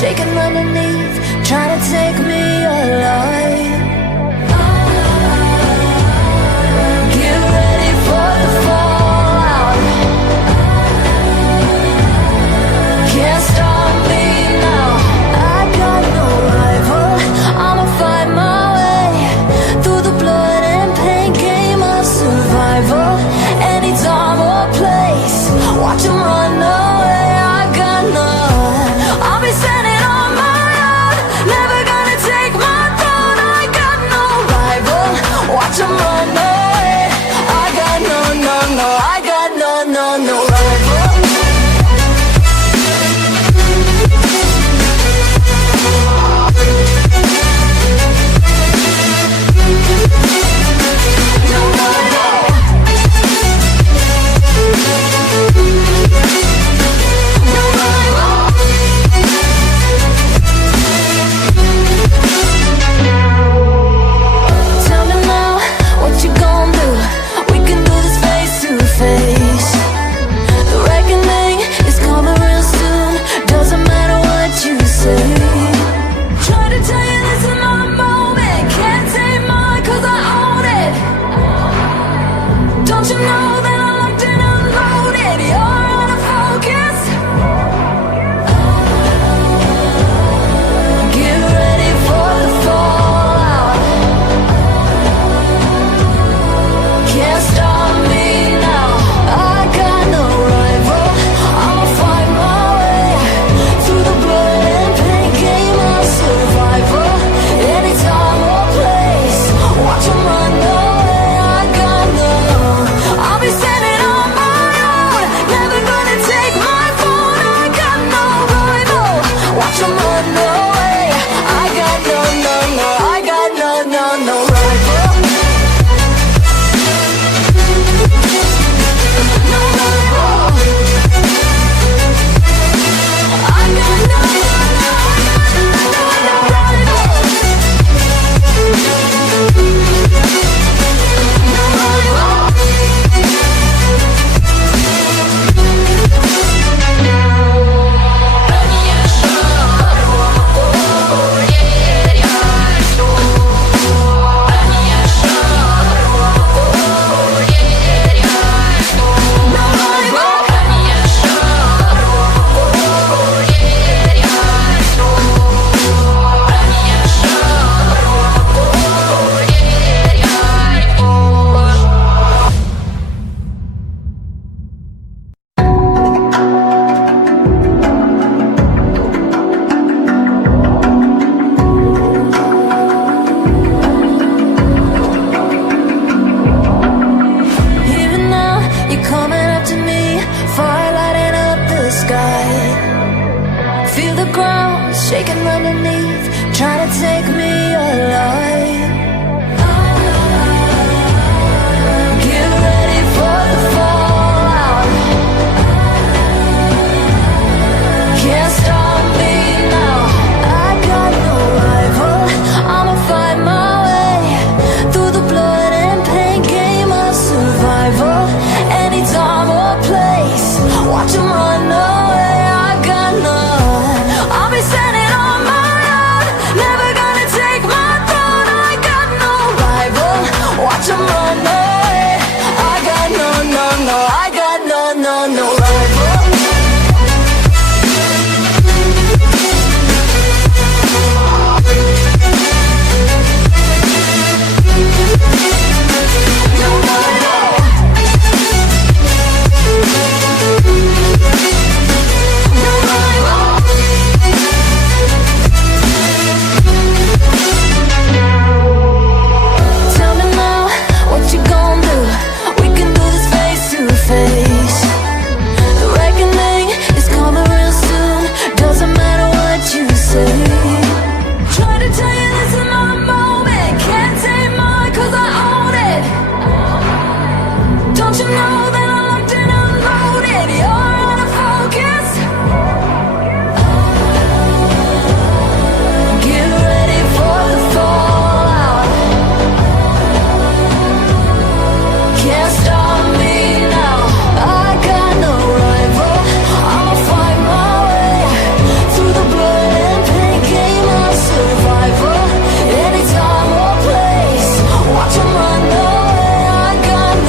shaking underneath, trying to take me alive. Get ready for the fallout. Can't stop me now. I got no rival. I'ma fight my way through the blood and pain game of survival. Any time or place, watch 'em run away. I got none. I'll be standing on my own, never gonna take my throne. I got no rival. Watch 'em run away. I got no, no, no. I got no, no, no rival. Shaking underneath, trying to take me alive.